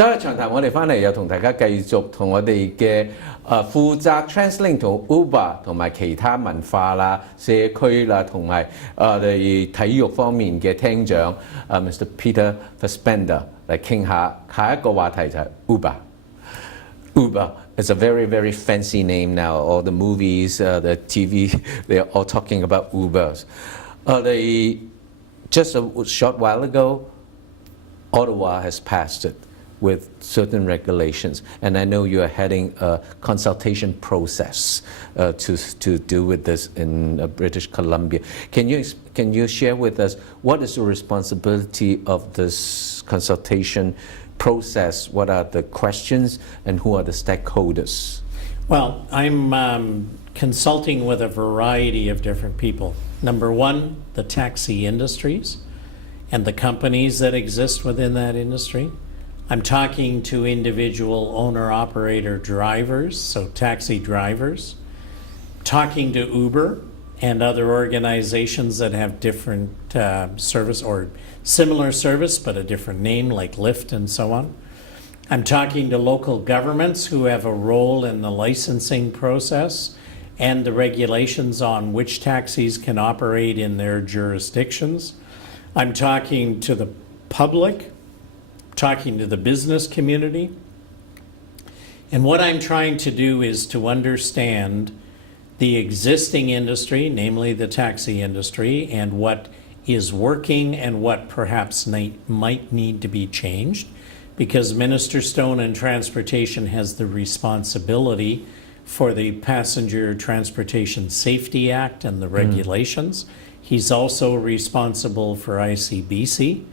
周日長談，我哋翻嚟又同大家繼續同我哋嘅負責 Translink 同 Uber 同埋其他文化啦、社區啦，同埋我哋體育方面嘅廳長Mr. Peter Fassbender 嚟傾下。下一個話題就係 Uber。Uber is a very, very fancy name now. All the movies, the TV, they're all talking about Ubers. Just a short while ago, Ottawa has passed it with certain regulations, and I know you are heading a consultation process to deal with this in British Columbia. Can you share with us what is the responsibility of this consultation process? What are the questions, and who are the stakeholders? Well, I'm consulting with a variety of different people. Number one, the taxi industries and the companies that exist within that industry. I'm talking to individual owner-operator drivers, so taxi drivers, talking to Uber and other organizations that have different service or similar service but a different name like Lyft and so on. I'm talking to local governments who have a role in the licensing process and the regulations on which taxis can operate in their jurisdictions. I'm talking to the public, talking to the business community. And what I'm trying to do is to understand the existing industry, namely the taxi industry, and what is working and what perhaps might need to be changed, because Minister Stone in Transportation has the responsibility for the Passenger Transportation Safety Act and the regulations. He's also responsible for ICBC.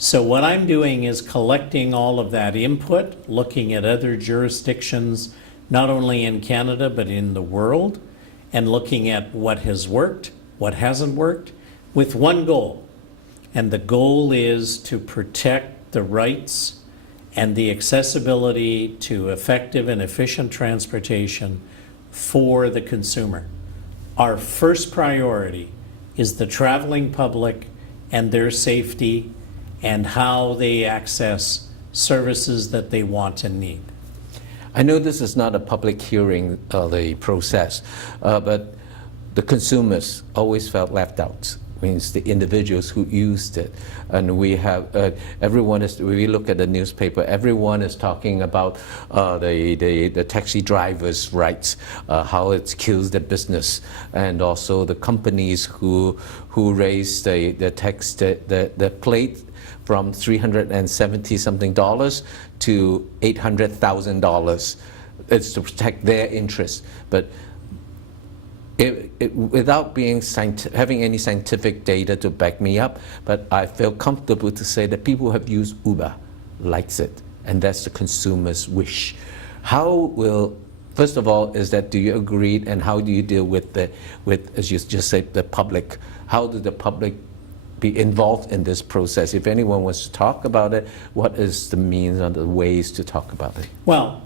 So what I'm doing is collecting all of that input, looking at other jurisdictions, not only in Canada, but in the world, and looking at what has worked, what hasn't worked, with one goal. And the goal is to protect the rights and the accessibility to effective and efficient transportation for the consumer. Our first priority is the traveling public and their safety and how they access services that they want and need. I know this is not a public hearing, the process, but the consumers always felt left out. Means the individuals who used it, and we have everyone is. We look at the newspaper. Everyone is talking about the taxi drivers' rights, how it kills the business, and also the companies who raise the plate from $370 something to $800,000. It's to protect their interests, but without having any scientific data to back me up, but I feel comfortable to say that people who have used Uber likes it, and that's the consumer's wish. First of all, do you agree, and how do you deal with as you just said, the public? How do the public be involved in this process? If anyone wants to talk about it, what is the means or the ways to talk about it? Well,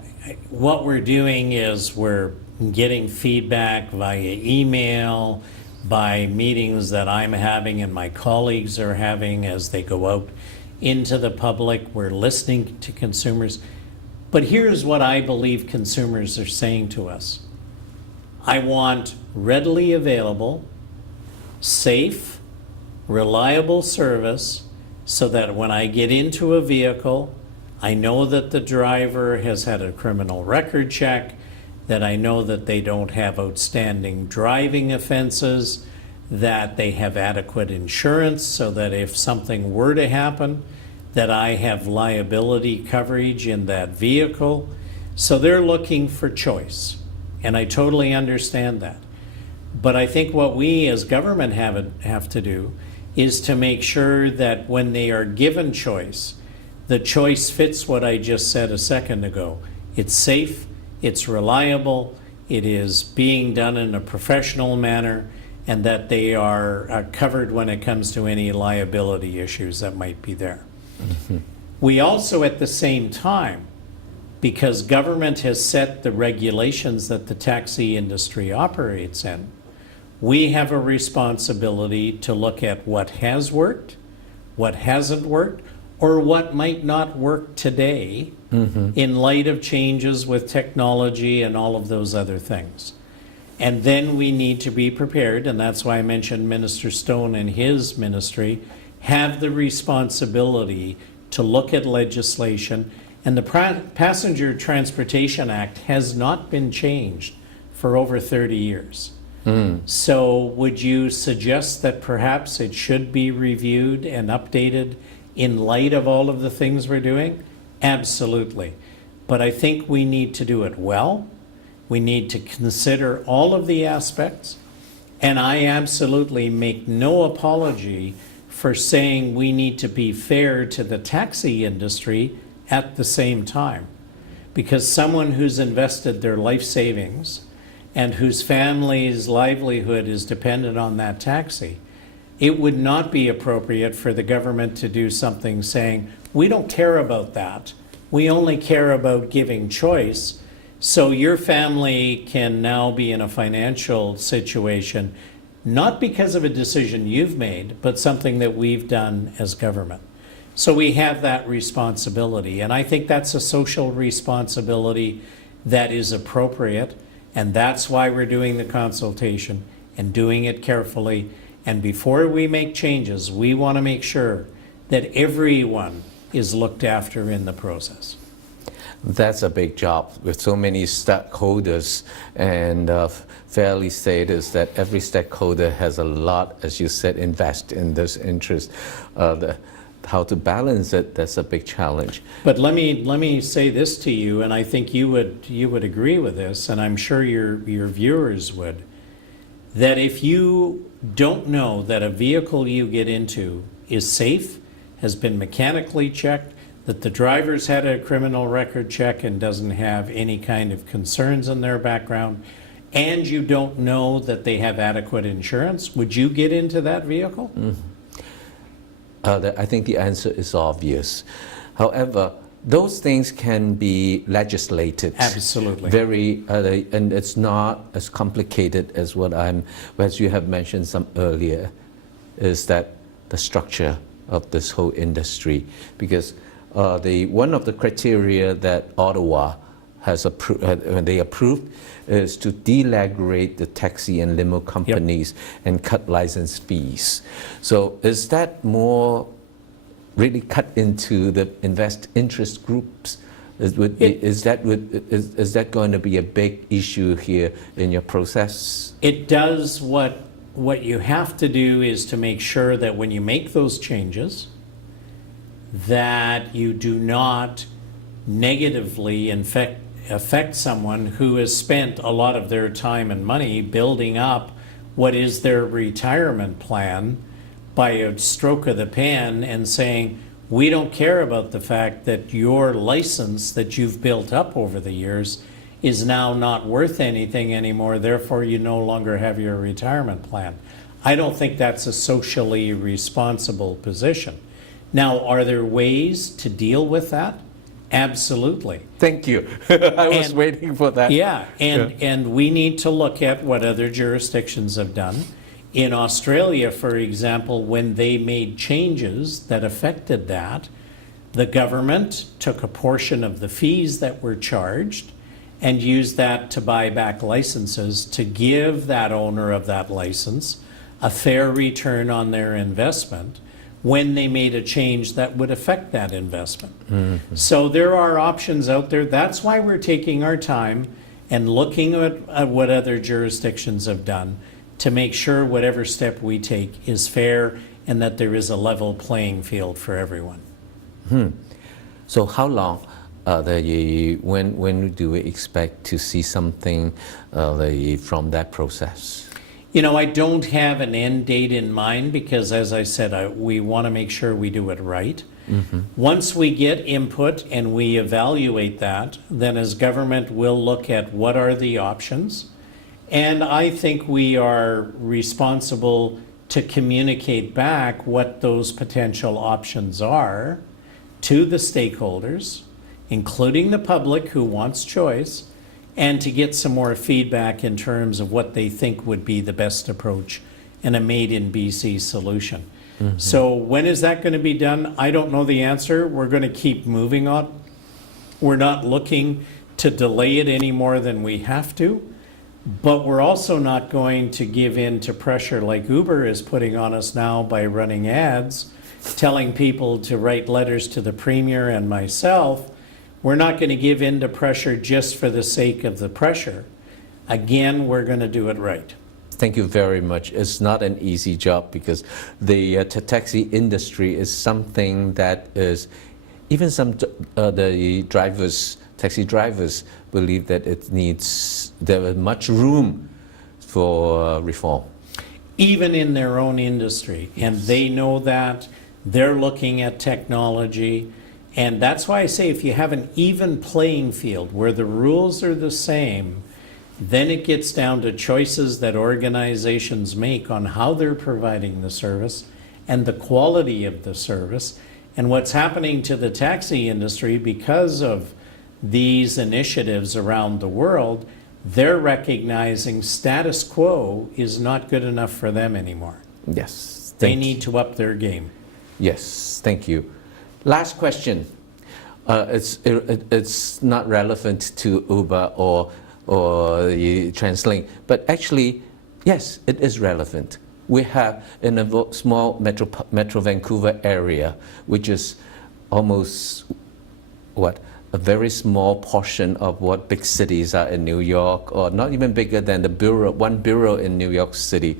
what we're doing is we're getting feedback via email, by meetings that I'm having and my colleagues are having as they go out into the public. We're listening to consumers. But here's what I believe consumers are saying to us. I want readily available, safe, reliable service so that when I get into a vehicle, I know that the driver has had a criminal record check, that I know that they don't have outstanding driving offenses, that they have adequate insurance so that if something were to happen, that I have liability coverage in that vehicle. So they're looking for choice, and I totally understand that. But I think what we as government have to do is to make sure that when they are given choice, the choice fits what I just said a second ago. It's safe, it's reliable, it is being done in a professional manner, and that they are covered when it comes to any liability issues that might be there. Mm-hmm. We also, at the same time, because government has set the regulations that the taxi industry operates in, we have a responsibility to look at what has worked, what hasn't worked, or what might not work today in light of changes with technology and all of those other things. And then we need to be prepared, and that's why I mentioned Minister Stone and his ministry have the responsibility to look at legislation. And the Passenger Transportation Act has not been changed for over 30 years. So would you suggest that perhaps it should be reviewed and updated in light of all of the things we're doing? Absolutely. But I think we need to do it well. We need to consider all of the aspects. And I absolutely make no apology for saying we need to be fair to the taxi industry at the same time. Because someone who's invested their life savings and whose family's livelihood is dependent on that taxi, it would not be appropriate for the government to do something saying, we don't care about that. We only care about giving choice. So your family can now be in a financial situation, not because of a decision you've made, but something that we've done as government. So we have that responsibility. And I think that's a social responsibility that is appropriate. And that's why we're doing the consultation and doing it carefully. And before we make changes, we want to make sure that everyone is looked after in the process. That's a big job with so many stakeholders, and fairly stated that every stakeholder has a lot, as you said, invest in this interest. How to balance it, that's a big challenge. But let me say this to you, and I think you would agree with this, and I'm sure your viewers would, that if you don't know that a vehicle you get into is safe, has been mechanically checked, that the driver's had a criminal record check and doesn't have any kind of concerns in their background, and you don't know that they have adequate insurance, would you get into that vehicle? I think the answer is obvious. However, those things can be legislated. Absolutely. And it's not as complicated as as you have mentioned some earlier, is that the structure of this whole industry. Because one of the criteria that Ottawa has approved is to deregulate the taxi and limo companies and cut license fees. So is that more really cut into the interest groups? Is that going to be a big issue here in your process? It does. What you have to do is to make sure that when you make those changes, that you do not negatively affect someone who has spent a lot of their time and money building up what is their retirement plan by a stroke of the pen and saying, we don't care about the fact that your license that you've built up over the years is now not worth anything anymore, therefore you no longer have your retirement plan. I don't think that's a socially responsible position. Now, are there ways to deal with that? Absolutely. Thank you. I was waiting for that. Yeah, and we need to look at what other jurisdictions have done. In Australia, for example, when they made changes that affected that, the government took a portion of the fees that were charged and used that to buy back licenses to give that owner of that license a fair return on their investment when they made a change that would affect that investment. Mm-hmm. So there are options out there. That's why we're taking our time and looking at what other jurisdictions have done to make sure whatever step we take is fair and that there is a level playing field for everyone. So how long, when do we expect to see something from that process? You know, I don't have an end date in mind because, as I said, we want to make sure we do it right. Mm-hmm. Once we get input and we evaluate that, then as government, we'll look at what are the options. And I think we are responsible to communicate back what those potential options are to the stakeholders, including the public who wants choice, and to get some more feedback in terms of what they think would be the best approach and a made in BC solution. So when is that going to be done? I don't know the answer. We're going to keep moving on. We're not looking to delay it any more than we have to, but we're also not going to give in to pressure like Uber is putting on us now by running ads, telling people to write letters to the Premier and myself. We're not going to give in to pressure just for the sake of the pressure. Again, we're going to do it right. Thank you very much. It's not an easy job because the taxi industry is something that is, even some the drivers, taxi drivers, believe that there is much room for reform. Even in their own industry, and they know that. They're looking at technology, and that's why I say if you have an even playing field where the rules are the same, then it gets down to choices that organizations make on how they're providing the service and the quality of the service. And what's happening to the taxi industry because of these initiatives around the world, they're recognizing status quo is not good enough for them anymore. Yes. They need to up their game. Yes, thank you. Last question. It's not relevant to Uber or the Translink, but actually, yes, it is relevant. We have in a small Metro Vancouver area, which is almost a very small portion of what big cities are in New York, or not even bigger than one borough in New York City.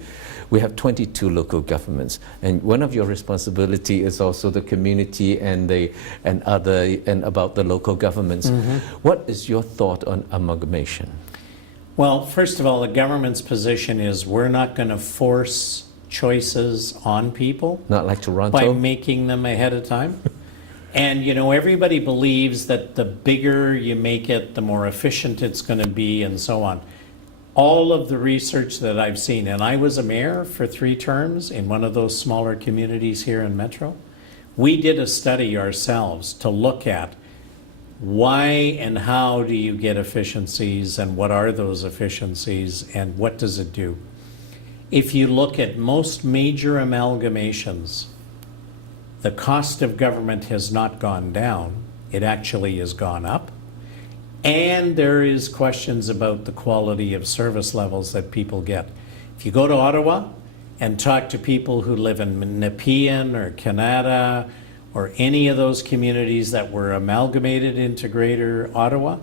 We have 22 local governments, and one of your responsibility is also the community and about the local governments. What is your thought on amalgamation? Well, first of all, the government's position is we're not going to force choices on people. Not like Toronto? By making them ahead of time. And, you know, everybody believes that the bigger you make it, the more efficient it's going to be, and so on. All of the research that I've seen, and I was a mayor for 3 terms in one of those smaller communities here in Metro, we did a study ourselves to look at why and how do you get efficiencies, and what are those efficiencies, and what does it do? If you look at most major amalgamations, the cost of government has not gone down, it actually has gone up. And there is questions about the quality of service levels that people get. If you go to Ottawa and talk to people who live in Nepean or Canada or any of those communities that were amalgamated into Greater Ottawa,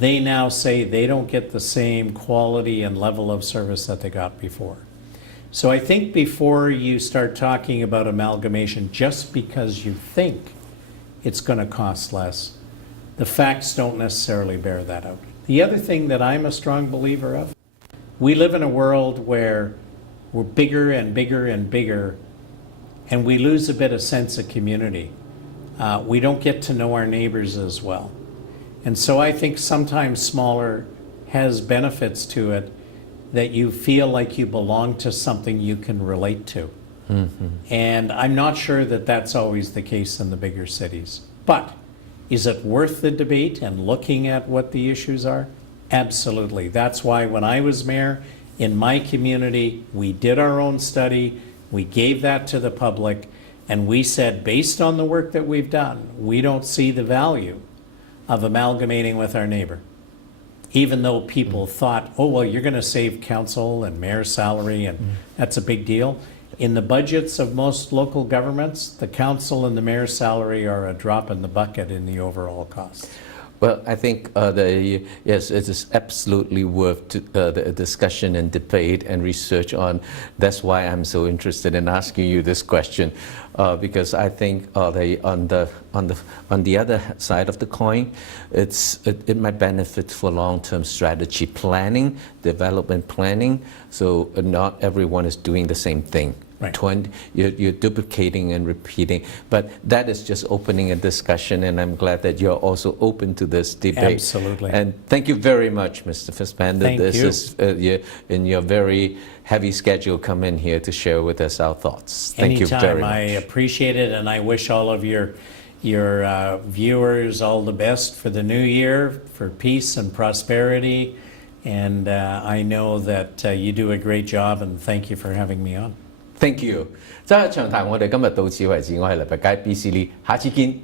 they now say they don't get the same quality and level of service that they got before. So I think before you start talking about amalgamation just because you think it's going to cost less, the facts don't necessarily bear that out. The other thing that I'm a strong believer of, we live in a world where we're bigger and bigger and bigger, and we lose a bit of sense of community. We don't get to know our neighbors as well. And so I think sometimes smaller has benefits to it, that you feel like you belong to something you can relate to. And I'm not sure that that's always the case in the bigger cities. But is it worth the debate and looking at what the issues are? Absolutely. That's why when I was mayor, in my community, we did our own study, we gave that to the public, and we said, based on the work that we've done, we don't see the value of amalgamating with our neighbor. Even though people thought, oh, well, you're going to save council and mayor's salary, and that's a big deal. In the budgets of most local governments, the council and the mayor's salary are a drop in the bucket in the overall cost. Well, I think yes, it is absolutely worth the discussion and debate and research on. That's why I'm so interested in asking you this question, because I think on the other side of the coin, it might benefit for long-term strategy planning, development planning. So not everyone is doing the same thing. Right. You're duplicating and repeating, but that is just opening a discussion, and I'm glad that you're also open to this debate. Absolutely. And thank you very much, Mr. Fassbender. Thank you. This is in your very heavy schedule, come in here to share with us our thoughts. Thank you very much. I appreciate it, and I wish all of your viewers all the best for the new year, for peace and prosperity. And I know that you do a great job, and thank you for having me on. Thank you。周日長談我哋今日到此為止，我係黎伯佳 BC Lee，下次見。